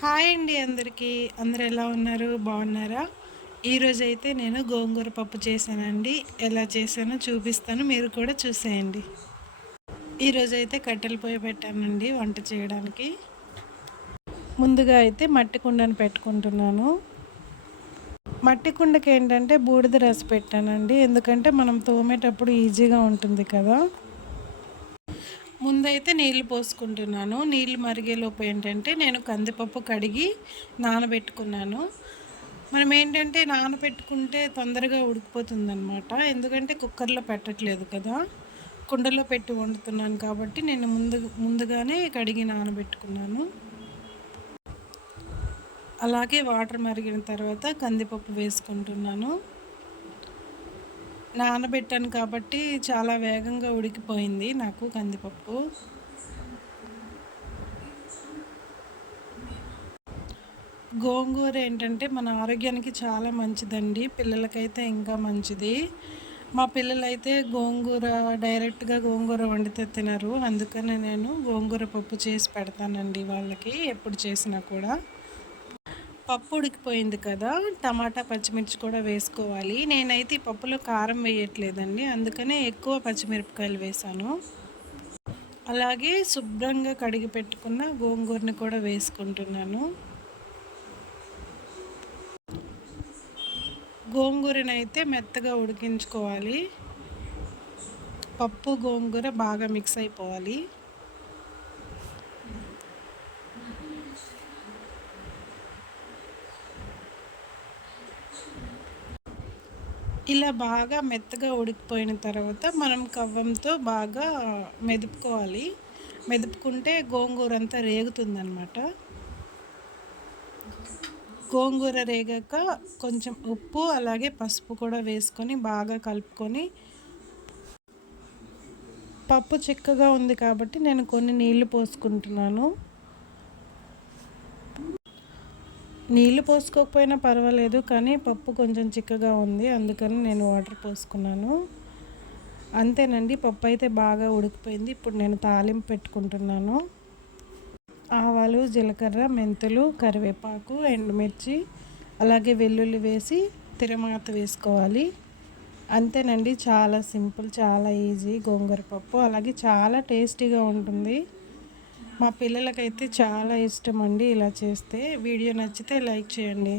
Hi అండి అందరికీ. అందరూ ఎలా ఉన్నారు? బాగున్నారా? ఈరోజైతే నేను గోంగూర పప్పు చేశానండి. ఎలా చేశానో చూపిస్తాను, మీరు కూడా చూసేయండి. ఈరోజైతే కట్టెల పొయ్యి పెట్టానండి వంట చేయడానికి. ముందుగా అయితే మట్టి కుండను పెట్టుకుంటున్నాను. మట్టి కుండకి ఏంటంటే బూడిద రస పెట్టానండి, ఎందుకంటే మనం తోమేటప్పుడు ఈజీగా ఉంటుంది కదా. ముందైతే నీళ్ళు పోసుకుంటున్నాను. నీళ్ళు మరిగేలోపు ఏంటంటే నేను కందిపప్పు కడిగి నానబెట్టుకున్నాను. మనం ఏంటంటే నానబెట్టుకుంటే తొందరగా ఉడికిపోతుందనమాట. ఎందుకంటే కుక్కర్లో పెట్టట్లేదు కదా, కుండలో పెట్టి వండుతున్నాను కాబట్టి నేను ముందుగానే కడిగి నానబెట్టుకున్నాను. అలాగే వాటర్ మరిగిన తర్వాత కందిపప్పు వేసుకుంటున్నాను. నానబెట్టాను కాబట్టి చాలా వేగంగా ఉడికిపోయింది నాకు కందిపప్పు. గోంగూర ఏంటంటే మన ఆరోగ్యానికి చాలా మంచిదండి, పిల్లలకైతే ఇంకా మంచిది. మా పిల్లలైతే గోంగూర డైరెక్ట్గా గోంగూర వండితే తినరు, అందుకని నేను గోంగూర పప్పు చేసి పెడతానండి వాళ్ళకి ఎప్పుడు చేసినా కూడా. పప్పు ఉడికిపోయింది కదా, టమాటా పచ్చిమిర్చి కూడా వేసుకోవాలి. నేనైతే ఈ పప్పులో కారం వేయట్లేదండి, అందుకనే ఎక్కువ పచ్చిమిరపకాయలు వేసాను. అలాగే శుభ్రంగా కడిగి పెట్టుకున్న గోంగూరని కూడా వేసుకుంటున్నాను. గోంగూరనైతే మెత్తగా ఉడికించుకోవాలి. పప్పు గోంగూర బాగా మిక్స్ అయిపోవాలి. ఇలా బాగా మెత్తగా ఉడికిపోయిన తర్వాత మనం కవ్వంతో బాగా మెదుపుకోవాలి. మెదుపుకుంటే గోంగూర అంతా రేగుతుందనమాట. గోంగూర రేగాక కొంచెం ఉప్పు అలాగే పసుపు కూడా వేసుకొని బాగా కలుపుకొని, పప్పు చిక్కగా ఉంది కాబట్టి నేను కొన్ని నీళ్లు పోసుకుంటున్నాను. నీళ్ళు పోసుకోకపోయినా పర్వాలేదు, కానీ పప్పు కొంచెం చిక్కగా ఉంది, అందుకని నేను వాటర్ పోసుకున్నాను. అంతేనండి, పప్పు అయితే బాగా ఉడికిపోయింది. ఇప్పుడు నేను తాలింపు పెట్టుకుంటున్నాను. ఆవాలు, జీలకర్ర, మెంతులు, కరివేపాకు, ఎండుమిర్చి అలాగే వెల్లుల్లి వేసి తిరమాత వేసుకోవాలి. అంతేనండి, చాలా సింపుల్, చాలా ఈజీ గోంగూర పప్పు. అలాగే చాలా టేస్టీగా ఉంటుంది. మా పిల్లలకైతే చాలా ఇష్టం అండి ఇలా చేస్తే. వీడియో నచ్చితే లైక్ చేయండి.